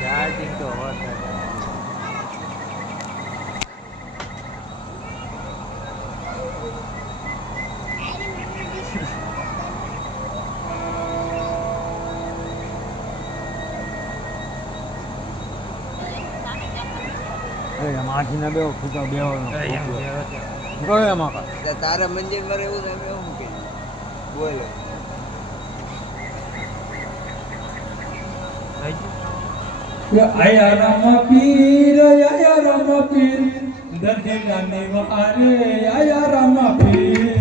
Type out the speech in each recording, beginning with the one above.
Charging તો હોત માથીના બે ખૂટા બેવાનો તારા મંદિર માં એવું તમે એવું કે બોલો આયા રામ પીર દર્દીલાની વારે આયા રામ પીર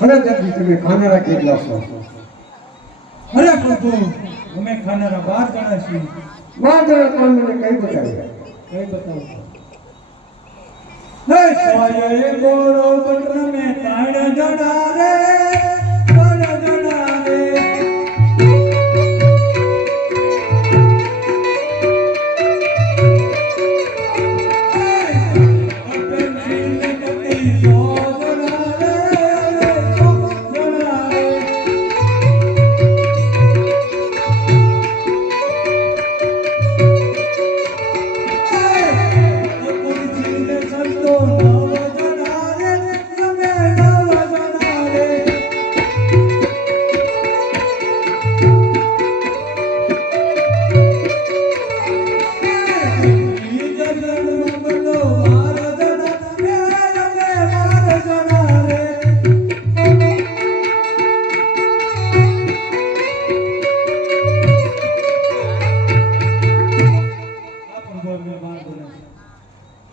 અરે જગજી તમે ખાનારા કેટલા છો? અરે પ્રભુ અમે ખાનારા 12 જણા છીએ. 12 જણા કોણ મને કઈ બતાવ્યા? કઈ બતાવો? હે સ્વાયે બોરો બટર મે તાણ જણા રે તાણ જણા રે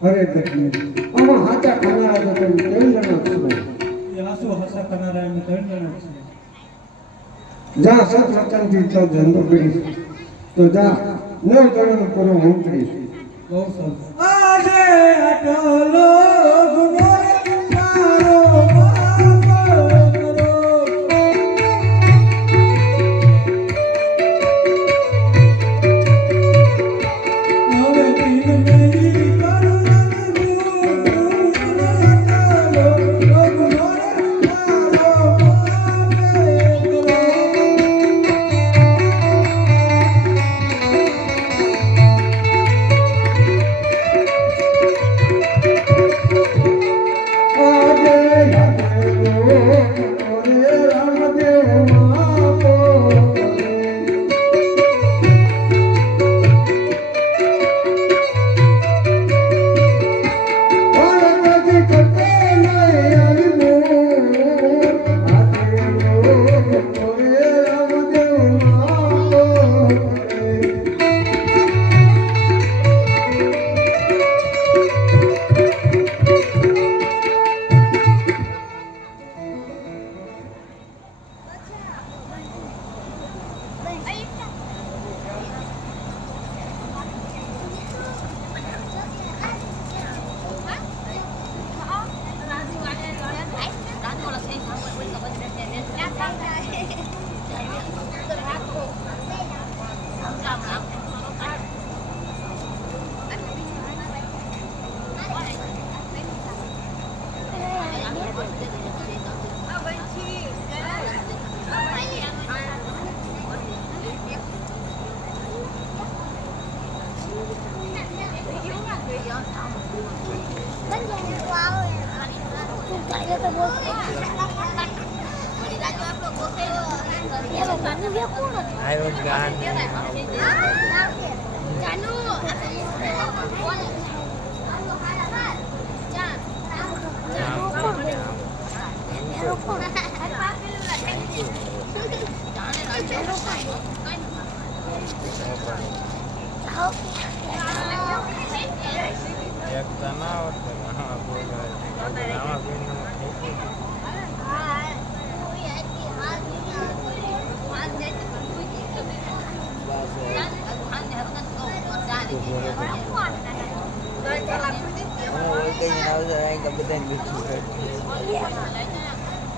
અરે જગજી આમાં હાચા ખાનારા તો તમે કેમ જણા છો? જા સત વચનથી તો ધંધો કરીશ તો જા 9 જણાનો પૂરો હું કરીશ. બહુ સરસ. આજે અટલો ગુનો રે તમારો માફ કરો. હવે દિલ નહીં કરું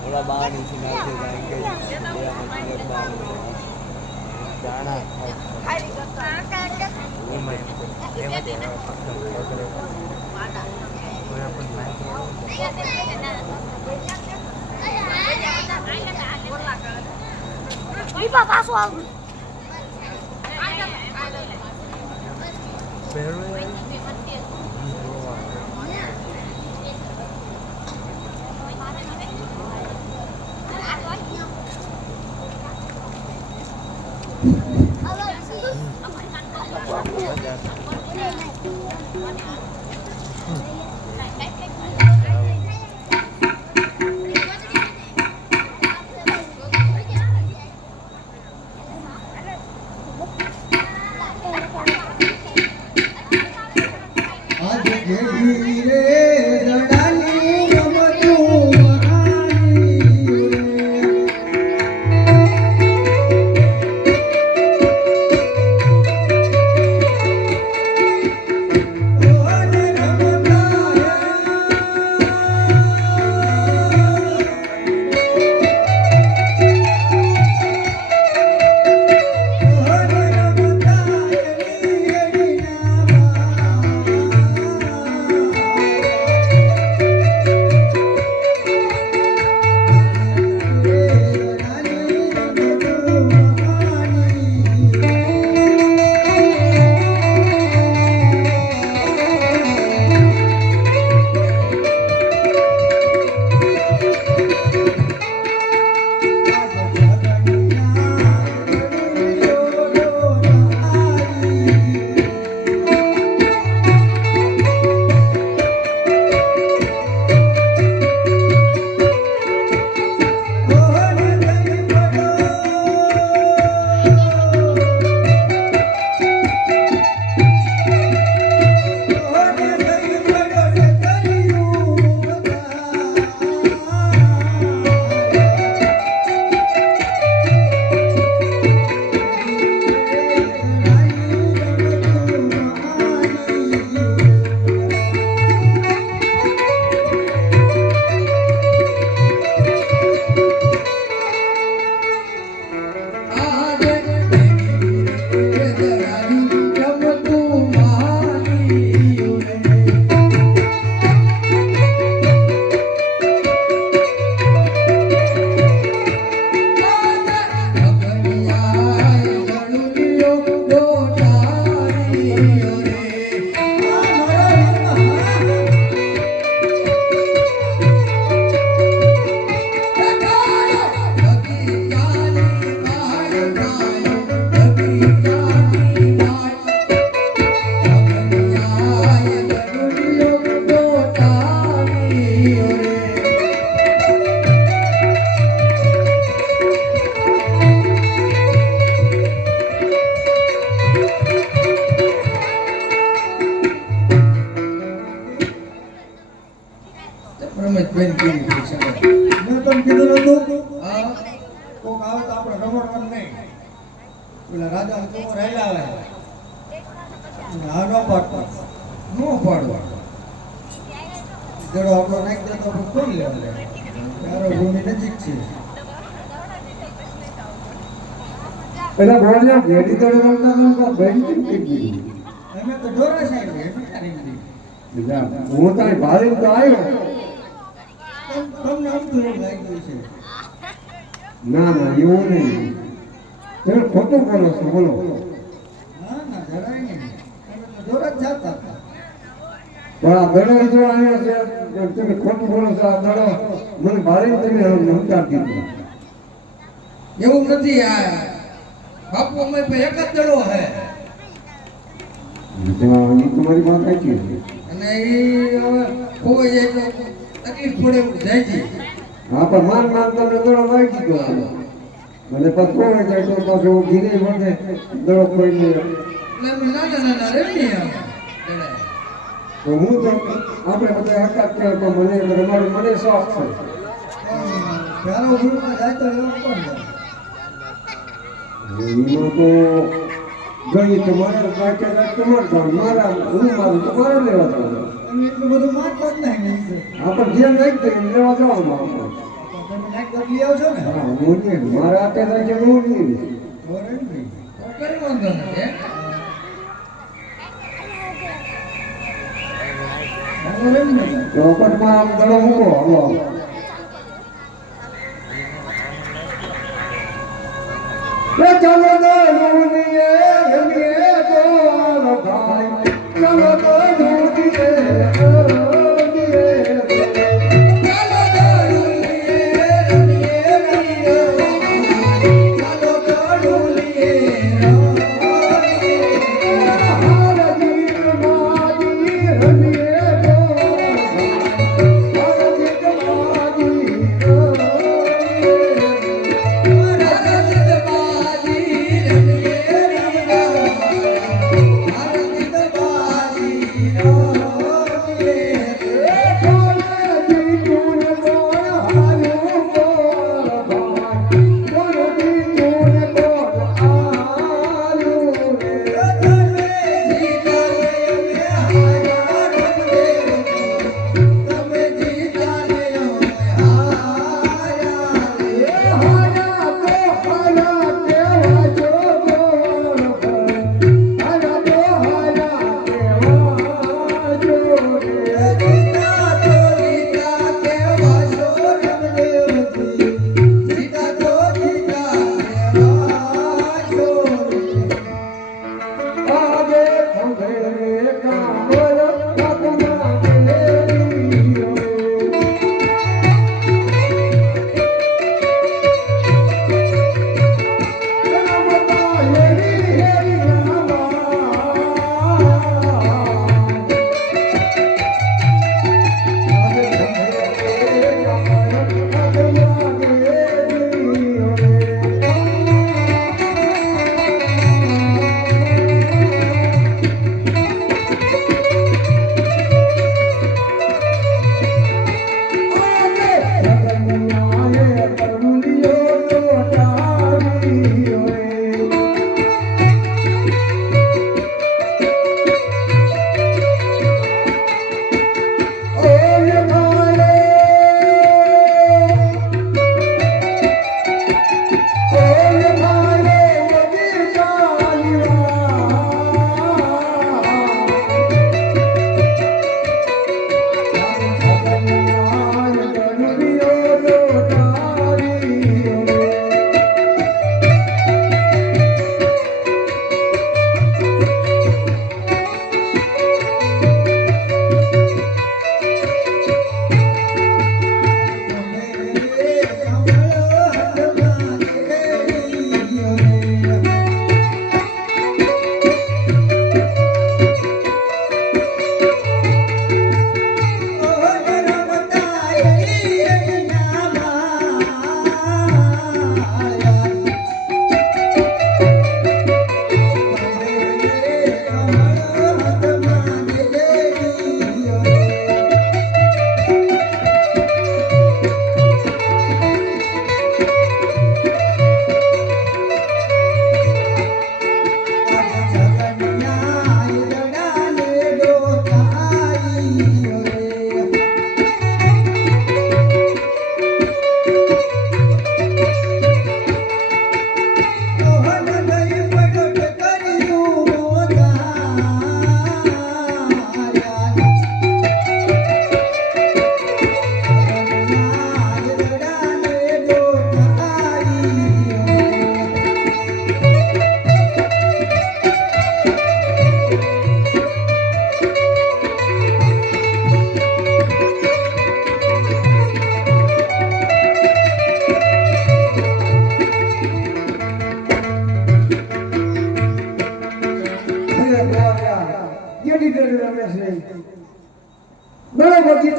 ઓલા બાણી છે નાખે જાણા Viva paso algo. Oh, બેન કેવી થઈ શકે મેં તમને કીધું નતું હા કોક આવે તો આપણે રમણવાનું નહીં પેલા રાજા કુંવર રહેલા આવે હા ન પાડતો નો પાડવા જડો આપણો નાખી દે તો આપણે ખોલી લેવા તારો ભૂમિ નજીક છે પેલા બોલ્યા ભેડી તો રમતા રમતા બેન કેમ થઈ ગઈ અમે તો ઢોરા સાહેબ એમ કરી દીધી હું તારી ભારે તો આવ્યો તમને આમ તો એવું લાગ્યું છે ના ના એવું નહીં તમે ખોટું બોલો છો બોલો ના ના જરાય નહીં તમે તો ઢોરા જ જાતા હતા પણ આ દડો જો આવ્યો છે તમે ખોટું બોલો છો આ દડો મને ભારે તમે હંકાર દીધું એવું નથી આ બાપુ અમે पे એક જ દડો હે તમારી વાત સાચી છે અને ઈ હવે ખોવાઈ જાય તો તકલીફ પડે એવું જાય છે હા પણ માન માન તમને દડો વાગી ગયો મને પછી ખોવાઈ જાય તો પાછું ધીરે મળે દડો ખોઈને એટલે અમે નાના નાના રેડી આમ દડા તો હું તો આપણે બધા હકાત કહે તો મને રમાડું મને શોખ છે પ્યારો ગુરુમાં જાય તો એવો કોણ જાય એમાં તો ગઈ તો મારે કાંઈ તમારે મારા હું મારું તો મારે લેવા જવાનું એટલું બધું મારતા જ નહીં આપણે જે નાખી દઈએ લેવા જવાનું આપણે તમે નાખ લઈ આવશો ને હા હું નહીં મારા હાથે થાય છે હું નહીં કઈ વાંધો નથી ચોપટમાં આમ દડો મૂકો હલો ચાલો દડુનીએ રમીએ તો ભાઈ ચાલો દડુનીએ રમીએ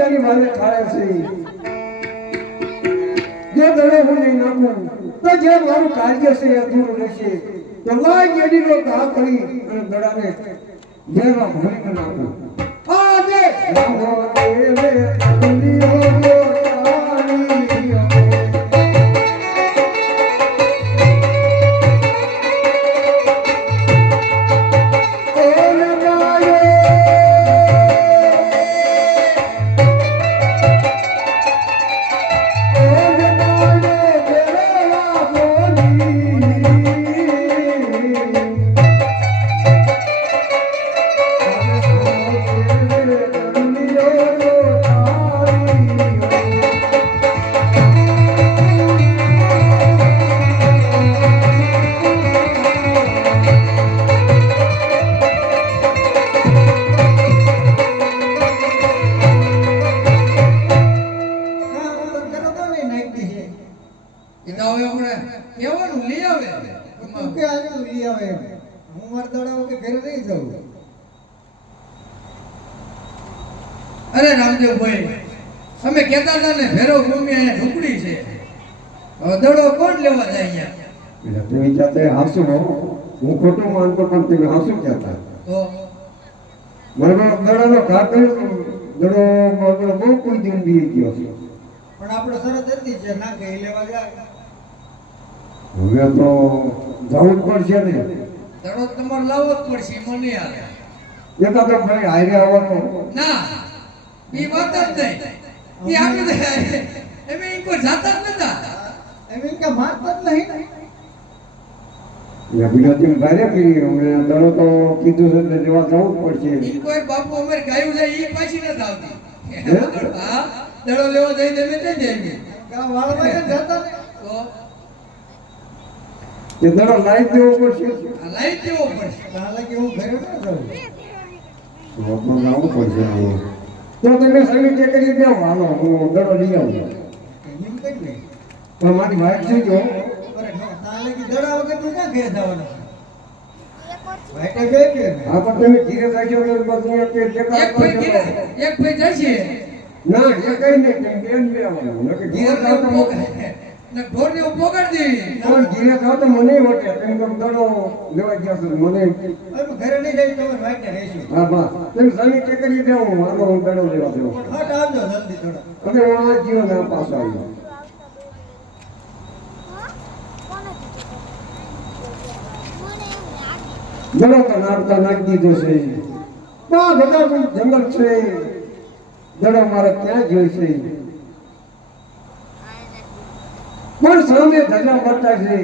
માતાની વાલે ખાડે છે જે દડો હું નહીં નાખું તો જે મારું કાર્ય છે એ અધૂરું રહેશે તો લાય ગેડીનો ઘા કરી અને દડાને ઘેરમાં ભરીને નાખું આજે રામો દેવે દુનિયો અરે રામદેવભાઈ અમે કહેતા હતા ને ભેરો ભૂમિ અહીંયા ઢુકડી છે હવે દડો કોણ લેવા જાય અહીંયા તમે જાતે હાસુ હું ખોટું માનતો પણ તમે હાસુ કહેતા તો મને દડાનો ઘા કર્યો દડો બહુ કોઈ દિન બી ગયો છે પણ આપણો શરત હતી છે ના કે લેવા જાય હવે તો જવું જ પડશે ને દડો તમારે લાવવો જ પડશે મને નહીં આવે એકાદો ભાઈ હારે આવવાનો ના એ વાત જ નહીં એ આગળ એમ કોઈ જાતા જ નતા એમ કે માનતા જ નહીં અભિનંદન ભારે કરી અમે દડો તો કીધું છે એટલે લેવા જવું જ પડશે ઈ કોઈ બાપુ અમારે ગાયું જાય એ પાછી નથી આવતી હા દડો લેવા જઈ દે મેં જઈ જાય કા વાળવા કે જતા ને તો એ દડો લાવી દેવો પડશે આ લાઈ દેવો પડશે કાલે કે હું ઘરે ના જાઉં તો પણ લાવવું પડશે તો તમે સમિતિ કરી દેવો હાલો હું દડો લઈ આવું એમ કઈ નહીં પણ મારી વાત થઈ ગયો અરે નો કાલે કે દડા વગર તું ક્યાં ઘરે જવાનો વાઈટે ગઈ કે હા પણ તમે ધીરે થશો તો બધું કે એક ભાઈ ઘીરે એક ભાઈ જાય છે ના એ કઈ નહીં તમે બેન બે આવવાનું નકે ધીરે થાવ તો ને ઢોરને પોગાડી દેવી પણ ધીરે થાવ તો મને વટે તમે તો દડો લેવા ગયા છો મને હવે ઘરે નહીં જઈ તો વાઈટે રહીશું હા બા તમે સમિતિ કરી દેવો હાલો હું દડો લેવા દેવો પણ હટ આવજો જલ્દી થોડો અને હું આ જીવન આ પાછો આવ્યો દડો તો નાખતા નાખી દીધો છે બા બધા જંગલ છે દડો મારે ક્યાં જોઈ છે પણ સામે ધજા વર્તાય છે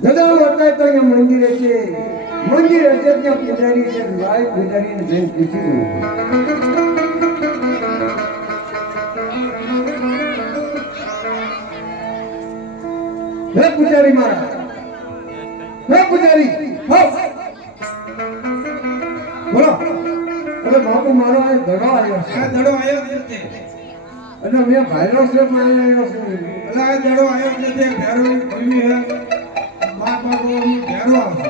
ધજા વર્તાય તો અહીંયા મંદિરે છે મંદિર હશે ત્યાં પૂજારી છે લાય પૂજારીને જઈને પૂછી દઉં હે પૂજારી મારા હે પૂજારી બોલો અરે બાપુ મારો આ દડો આવ્યો છે દડો આવ્યો નથી અને મેં ભાઈરો છે પણ આવ્યો છું એટલે આ દડો આવ્યો નથી ભેરો ભૂમિ હે બાપ બાપ ભેરો આવશે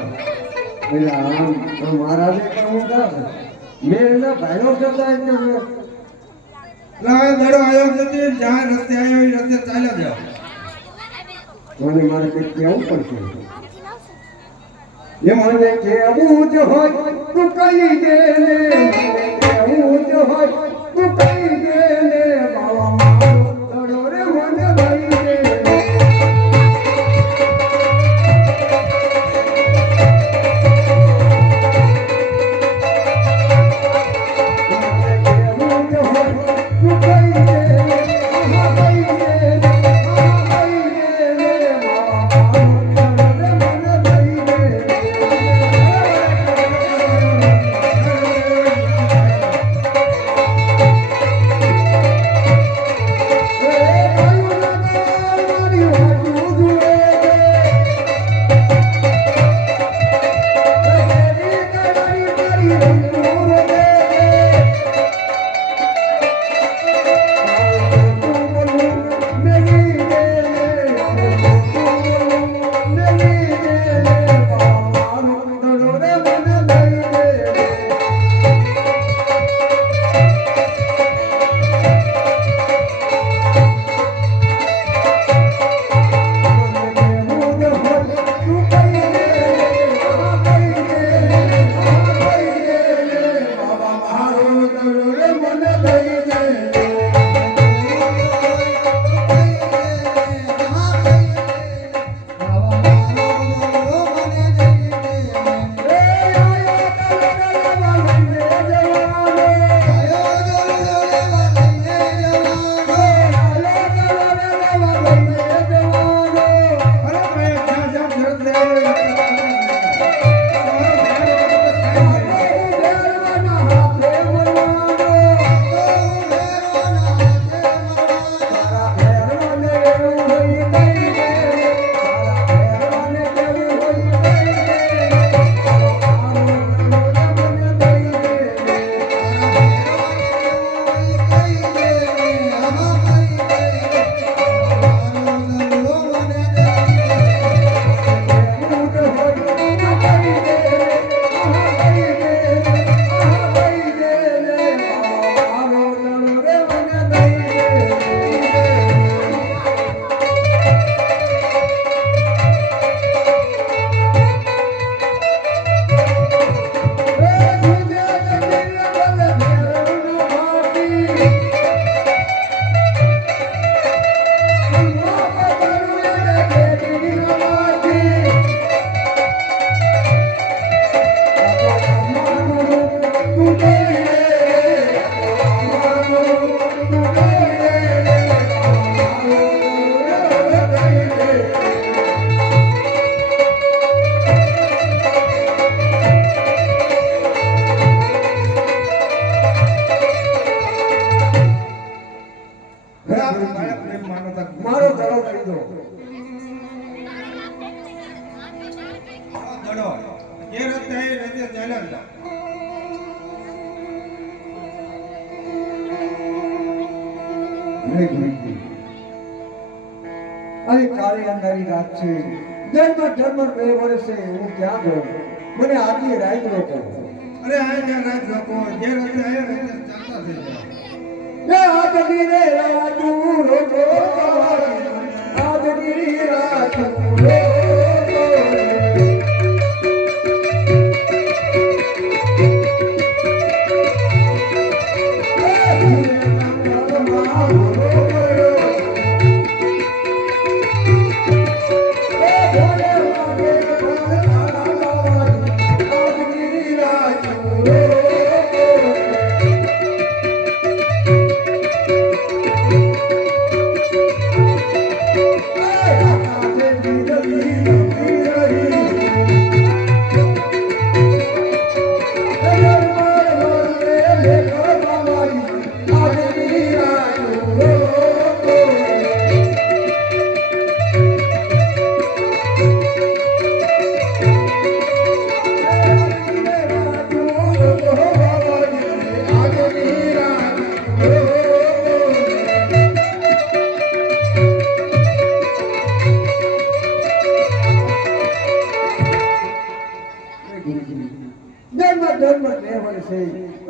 એટલે આમ મહારાજે પણ હું કહે છે મેં એના ભાઈરો છે તો એટલે એટલે આ દડો આવ્યો નથી જ્યાં રસ્તે આવ્યો એ રસ્તે ચાલ્યા જાઓ મને મારે કંઈક કહેવું પડશે એ મને કેવું જ હોય તું કહી દે ને કેવું જ હોય તું કહી દે ને બાવા મારો દડો રે મને લઈ દે એમ માનો તા મારો દડો કરી દો. દડો એ રસ્તે ચાલ્યા હતા. હે ગુરુજી, અરે કાળી અંધારી રાત છે, ધર્મ બે વર્ષે હું ક્યાં ગયો? મને આટલી રાત રોકો. અરે આ જ્યાં રાત લોકો જે રસ્તે આવ્યા રસ્તે ચાલતા થઈ ગયા. એ આજની રે રાતું રોકો, આજની રાતું રોકો.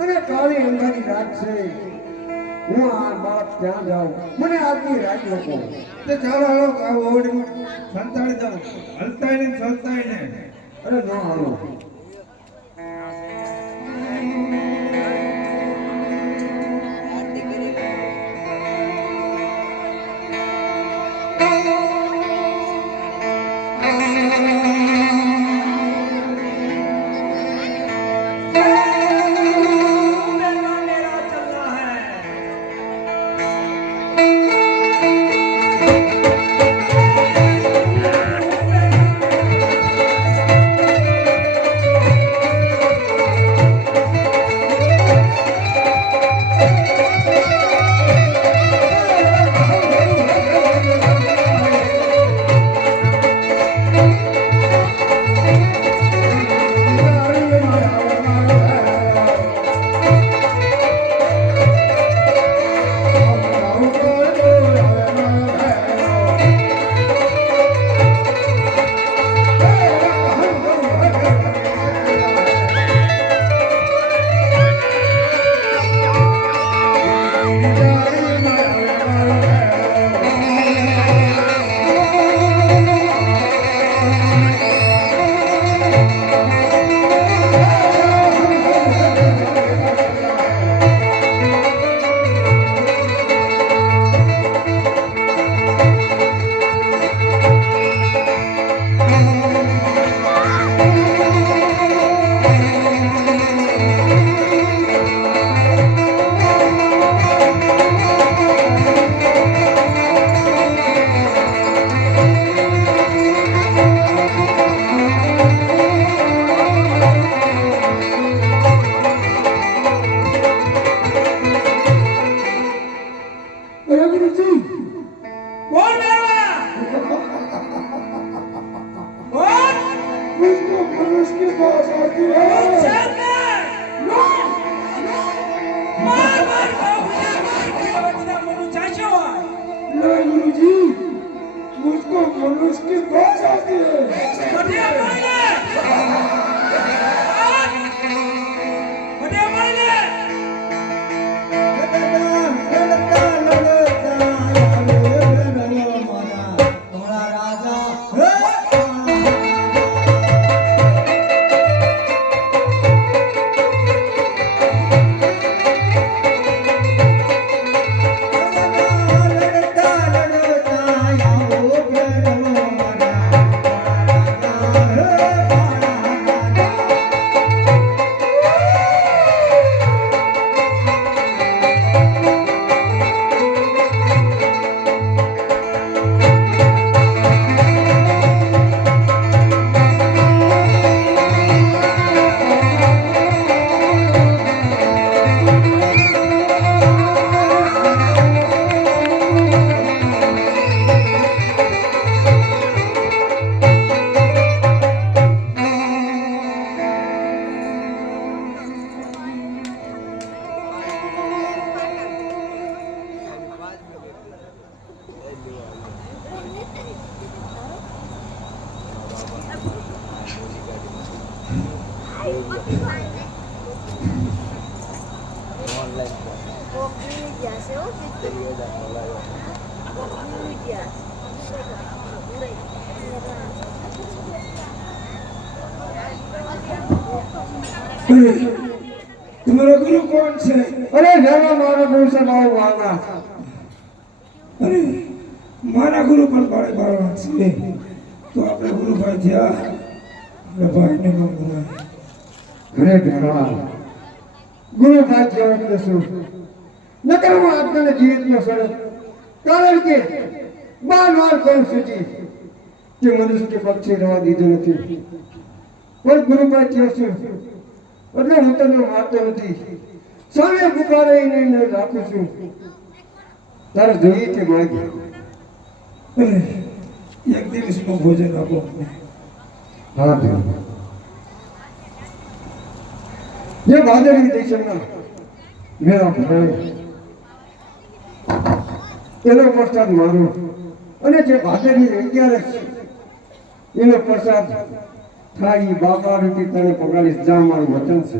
અને કાળી અંધારી રાત છે, હું આ બાપ ત્યાં જાઉં, મને આજની રાત લોકો. તે ચાલો હાલો આ ઓવડીમાં સંતાડી દઉં. હલતાય ને ચલતાય ને. અરે ન હાલો. આરતી કરી લો. Oh તમારો ગુરુ કોણ છે? અરે જાવા મારો ગુરુ છે બહુ વાલા. અરે મારા ગુરુ પણ બાળે બાળવા છે. તો આપણે ગુરુભાઈ થયા. આપણે ભાઈને ન બોલાય. અરે ભેરવા ગુરુભાઈ જેવો એટલે શું? નકર હું આપને જીવિત ન સડે. કારણ કે બાર કહું સુધી કે મનુષ્ય કે પક્ષી રહેવા દીધું નથી. પણ ગુરુભાઈ જેવો છું એટલે હું તને મારતો નથી. સામે પુકારીને રાખું છું. તારે જોઈએ કે માગી અરે એક દિવસનું ભોજન આપો અમને. હા ભેરવા જે ભાદરવી દેશના મેરા ભાઈ એનો પ્રસાદ મારો અને જે ભાદરવી 11 એનો પ્રસાદ થાય બાપા રૂપી તને પગાડીશ. જા મારું વચન છે.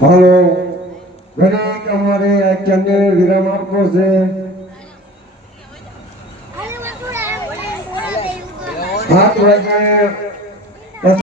હાલો ઘડીક અમારે આ ચંદ્ર વિરામ આપવો છે. અરે, હું થોડા 7 વાગે